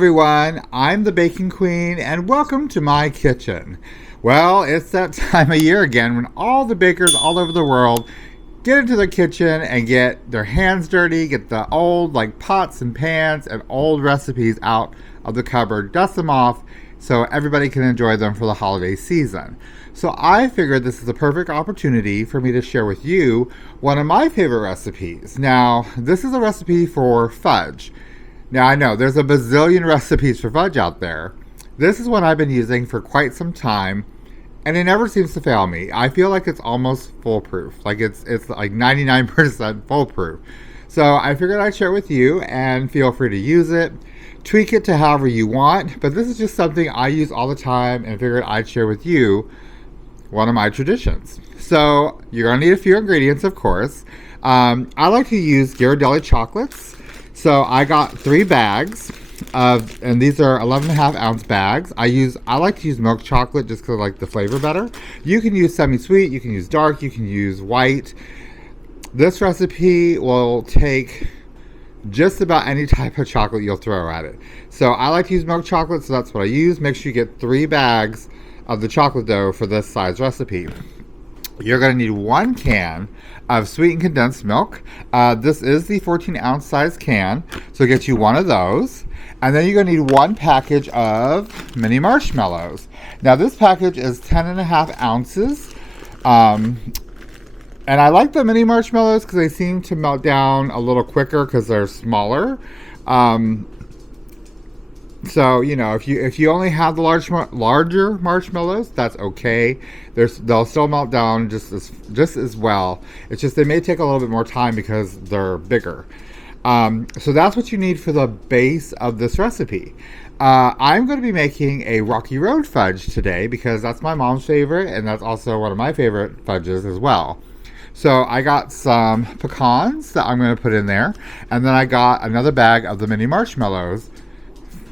everyone, I'm the Baking Queen and welcome to my kitchen. Well, it's that time of year again when all the bakers all over the world get into the kitchen and get their hands dirty, get the old pots and pans and old recipes out of the cupboard, dust them off so everybody can enjoy them for the holiday season. So I figured this is a perfect opportunity for me to share with you one of my favorite recipes. Now, this is a recipe for fudge. Now, I know there's a bazillion recipes for fudge out there. This is one I've been using for quite some time, and it never seems to fail me. I feel like it's almost foolproof. It's like 99% foolproof. So I figured I'd share it with you, and feel free to use it. Tweak it to however you want, but this is just something I use all the time, and figured I'd share with you one of my traditions. So you're going to need a few ingredients, of course. I like to use Ghirardelli chocolates. So I got 3 bags and these are 11.5 ounce bags. I like to use milk chocolate just because I like the flavor better. You can use semi-sweet, you can use dark, you can use white. This recipe will take just about any type of chocolate you'll throw at it. So I like to use milk chocolate, so that's what I use. Make sure you get 3 bags of the chocolate dough for this size recipe. You're going to need 1 can of sweetened condensed milk. This is the 14 ounce size can, so get you 1 of those. And then you're going to need 1 package of Mini Marshmallows. Now this package is 10.5 ounces. And I like the Mini Marshmallows because they seem to melt down a little quicker because they're smaller. So, you know, if you only have the larger marshmallows, that's okay. They'll still melt down just as well. It's just they may take a little bit more time because they're bigger. So that's what you need for the base of this recipe. I'm going to be making a Rocky Road fudge today because that's my mom's favorite, and that's also one of my favorite fudges as well. So I got some pecans that I'm going to put in there, and then I got another bag of the Mini Marshmallows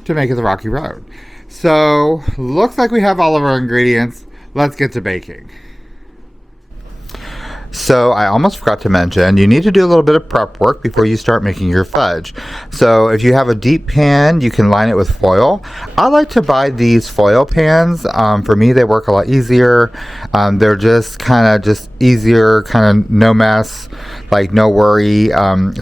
to make it the Rocky Road. So looks like we have all of our ingredients. Let's get to baking. So I almost forgot to mention, you need to do a little bit of prep work before you start making your fudge. So if you have a deep pan, you can line it with foil. I like to buy these foil pans. For me, they work a lot easier. They're just easier, kind of no mess, no worry.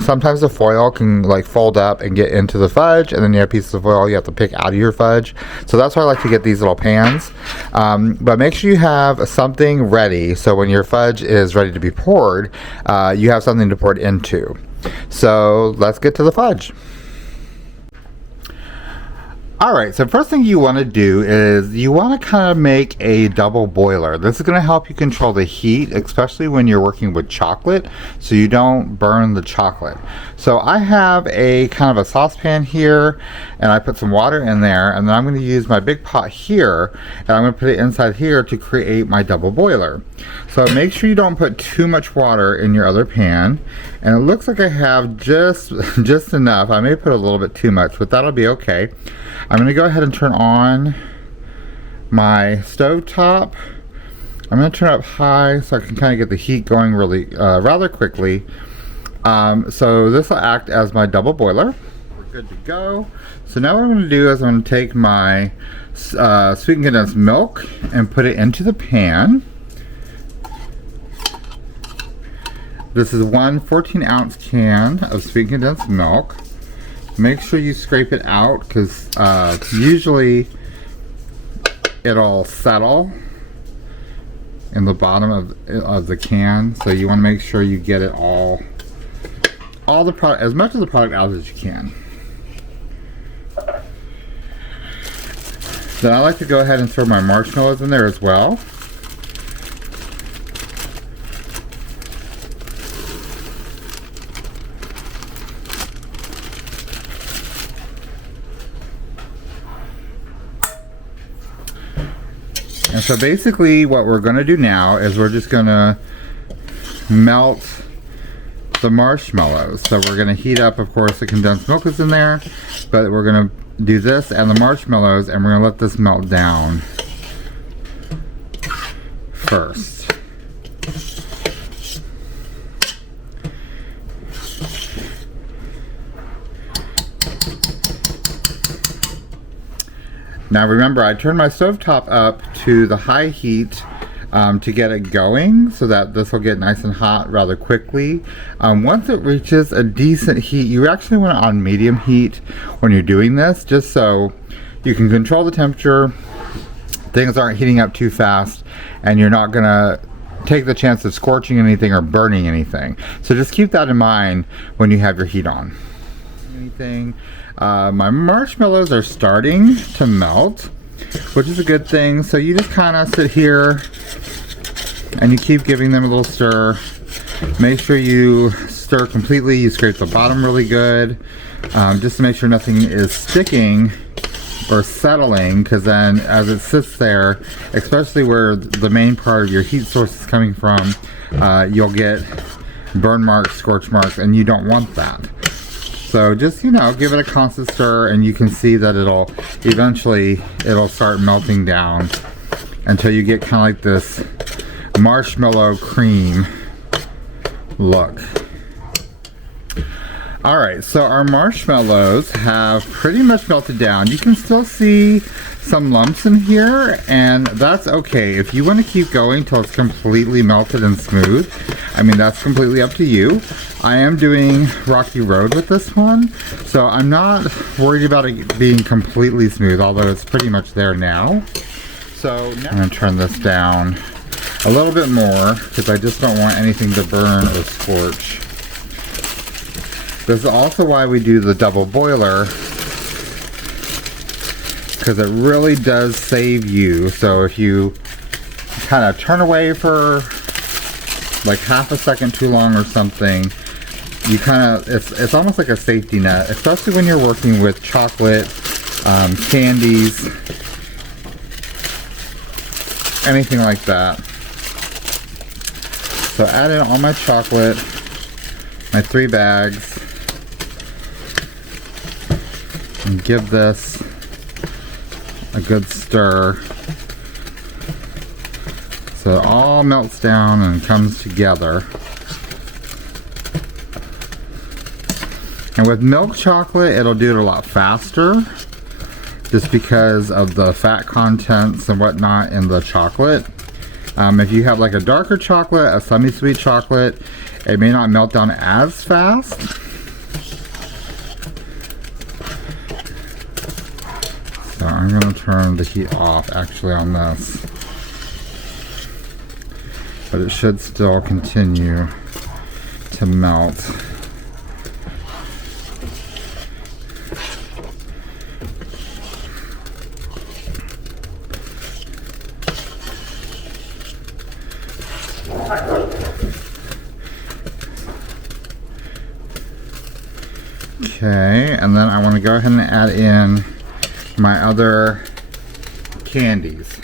Sometimes the foil can fold up and get into the fudge, and then you have pieces of foil you have to pick out of your fudge. So that's why I like to get these little pans. But make sure you have something ready, so when your fudge is ready to be poured, you have something to pour it into. So let's get to the fudge. Alright, so first thing you want to do is you want to kind of make a double boiler. This is going to help you control the heat, especially when you're working with chocolate, so you don't burn the chocolate. So I have a kind of a saucepan here, and I put some water in there, and then I'm going to use my big pot here, and I'm going to put it inside here to create my double boiler. So make sure you don't put too much water in your other pan, and it looks like I have just enough. I may put a little bit too much, but that'll be okay. I'm going to go ahead and turn on my stove top. I'm going to turn it up high so I can kind of get the heat going rather quickly. So this will act as my double boiler. We're good to go. So now what I'm going to do is I'm going to take my sweetened condensed milk and put it into the pan. This is 1 14 ounce can of sweetened condensed milk. Make sure you scrape it out because usually it'll settle in the bottom of the can. So you want to make sure you get it all the product, as much of the product out as you can. Then I like to go ahead and throw my marshmallows in there as well. And so basically what we're going to do now is we're just going to melt the marshmallows. So we're going to heat up, of course, the condensed milk is in there, but we're going to do this and the marshmallows, and we're going to let this melt down first. Now remember, I turned my stovetop up to the high heat to get it going, so that this will get nice and hot rather quickly. Once it reaches a decent heat, you actually want it on medium heat when you're doing this, just so you can control the temperature, things aren't heating up too fast, and you're not gonna take the chance of scorching anything or burning anything. So just keep that in mind when you have your heat on. My marshmallows are starting to melt, which is a good thing. So you just kind of sit here and you keep giving them a little stir. Make sure you stir completely. You scrape the bottom really good, just to make sure nothing is sticking or settling, because then as it sits there, especially where the main part of your heat source is coming from, you'll get burn marks, scorch marks, and you don't want that. So just, you know, give it a constant stir, and you can see that it'll start melting down until you get kind of like this marshmallow cream look. Alright, so our marshmallows have pretty much melted down. You can still see some lumps in here, and that's okay. If you want to keep going till it's completely melted and smooth, I mean, that's completely up to you. I am doing Rocky Road with this one, so I'm not worried about it being completely smooth, although it's pretty much there now. So now I'm going to turn this down a little bit more, because I just don't want anything to burn or scorch. This is also why we do the double boiler, because it really does save you. So if you kind of turn away for like half a second too long or something, you kind of, it's almost like a safety net, especially when you're working with chocolate, candies, anything like that. So add in all my chocolate, my 3 bags, and give this a good stir so it all melts down and comes together. And with milk chocolate, it'll do it a lot faster, just because of the fat contents and whatnot in the chocolate. If you have like a darker chocolate, a semi-sweet chocolate, it may not melt down as fast. So I'm going to turn the heat off actually on this, but it should still continue to melt. Okay, and then I want to go ahead and add in my other candies.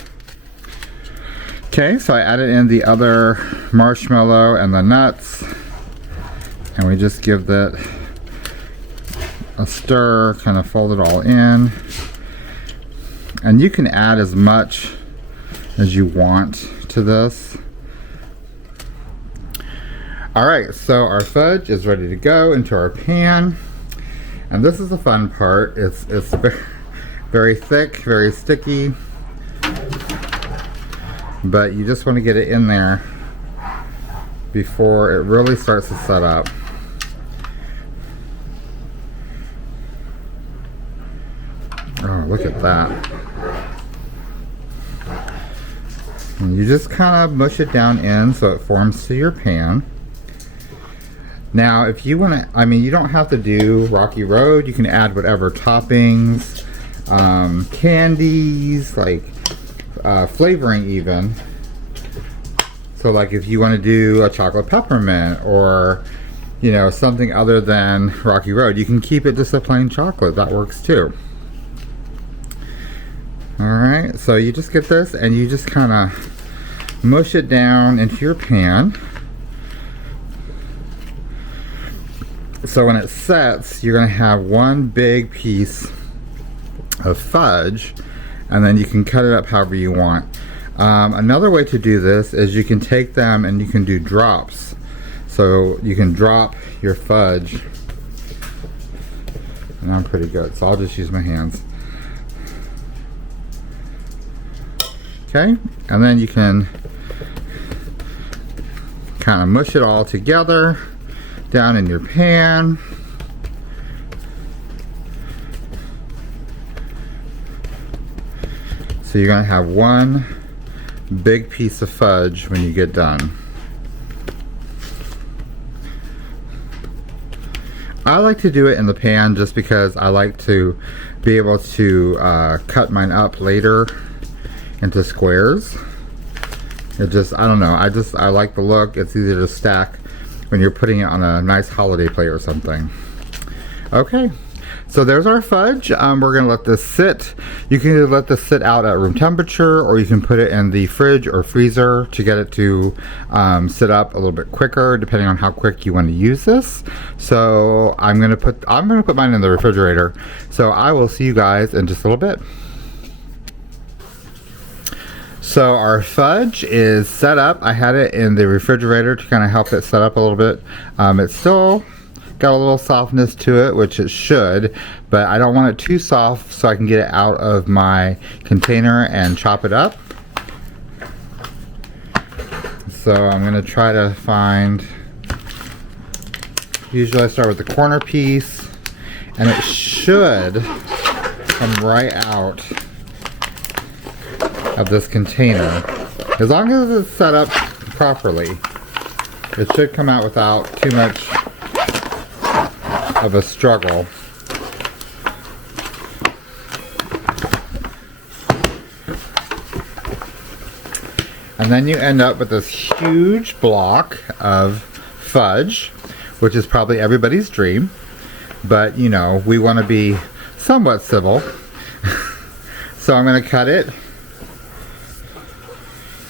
Okay, so I added in the other marshmallow and the nuts, and we just give that a stir, kind of fold it all in, and you can add as much as you want to this. Alright, so our fudge is ready to go into our pan, and this is the fun part. It's very thick, very sticky, but you just want to get it in there before it really starts to set up. Oh, look at that. And you just kind of mush it down in so it forms to your pan. Now, if you want to, I mean, you don't have to do Rocky Road. You can add whatever toppings, candies, like flavoring even. So like if you want to do a chocolate peppermint or, you know, something other than Rocky Road, you can keep it just a plain chocolate. That works too. Alright, so you just get this and you just kind of mush it down into your pan. So when it sets, you're going to have one big piece of fudge, and then you can cut it up however you want. Another way to do this is you can take them and you can do drops. So you can drop your fudge, and I'm pretty good, so I'll just use my hands. Okay, and then you can kind of mush it all together down in your pan. So you're gonna have one big piece of fudge when you get done. I like to do it in the pan just because I like to be able to cut mine up later into squares. It just, I don't know, I like the look. It's easy to stack when you're putting it on a nice holiday plate or something. Okay, so there's our fudge. We're gonna let this sit. You can either let this sit out at room temperature, or you can put it in the fridge or freezer to get it to sit up a little bit quicker, depending on how quick you want to use this. So I'm gonna put mine in the refrigerator. So I will see you guys in just a little bit. So our fudge is set up. I had it in the refrigerator to kind of help it set up a little bit. It's still got a little softness to it, which it should, but I don't want it too soft, so I can get it out of my container and chop it up. So I'm gonna try to find, usually I start with the corner piece, and it should come right out of this container. As long as it's set up properly, it should come out without too much of a struggle. And then you end up with this huge block of fudge, which is probably everybody's dream, but you know, we want to be somewhat civil. So I'm going to cut it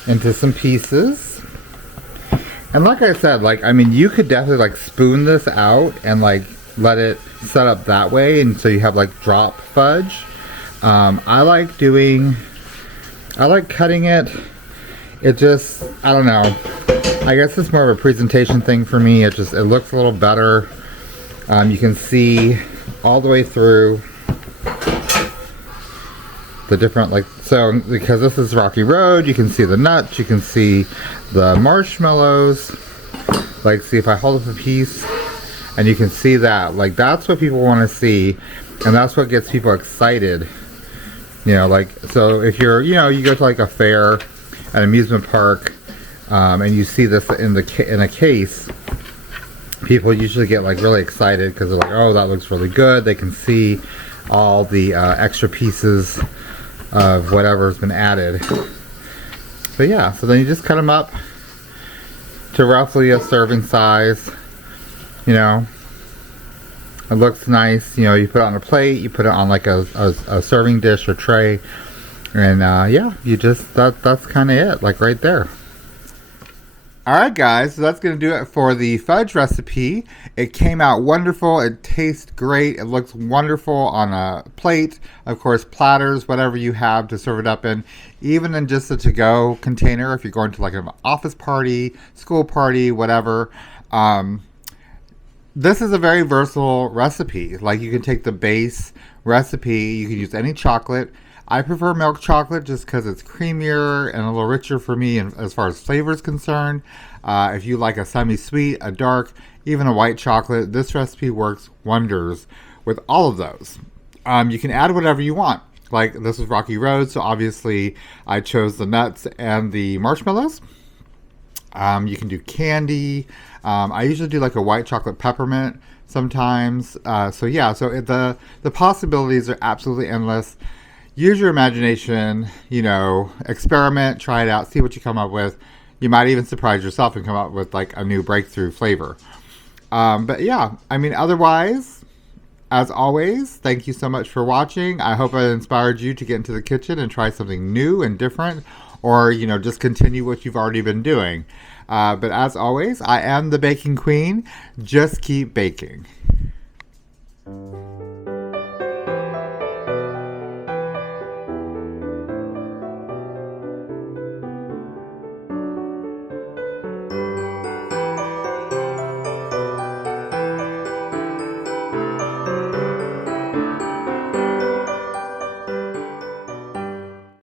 into some pieces. And like I said, like, I mean, you could definitely like spoon this out and like let it set up that way, and so you have like drop fudge. I like cutting it. It just, I don't know, I guess it's more of a presentation thing for me. It looks a little better. You can see all the way through the different, like, so because this is Rocky Road, you can see the nuts, you can see the marshmallows. Like, see if I hold up a piece, and you can see that, like, that's what people want to see, and that's what gets people excited. You know, like, so if you're, you know, you go to like a fair, an amusement park, and you see this in a case, people usually get like really excited because they're like, oh, that looks really good. They can see all the extra pieces of whatever's been added. But yeah, so then you just cut them up to roughly a serving size. You know, it looks nice. You know, you put it on a plate, you put it on like a serving dish or tray, and yeah, you just, that's kind of it, like right there. Alright guys, so that's going to do it for the fudge recipe. It came out wonderful, it tastes great, it looks wonderful on a plate, of course platters, whatever you have to serve it up in, even in just a to-go container if you're going to like an office party, school party, whatever. This is a very versatile recipe. Like, you can take the base recipe, you can use any chocolate. I prefer milk chocolate just because it's creamier and a little richer for me as far as flavor is concerned. If you like a semi-sweet, a dark, even a white chocolate, this recipe works wonders with all of those. You can add whatever you want. Like, this is Rocky Road, so obviously I chose the nuts and the marshmallows. You can do candy. I usually do like a white chocolate peppermint sometimes. So yeah, so the possibilities are absolutely endless. Use your imagination, you know, experiment, try it out, see what you come up with. You might even surprise yourself and come up with like a new breakthrough flavor. But yeah, I mean, otherwise, as always, thank you so much for watching. I hope I inspired you to get into the kitchen and try something new and different, or, you know, just continue what you've already been doing. But as always, I am the Baking Queen. Just keep baking.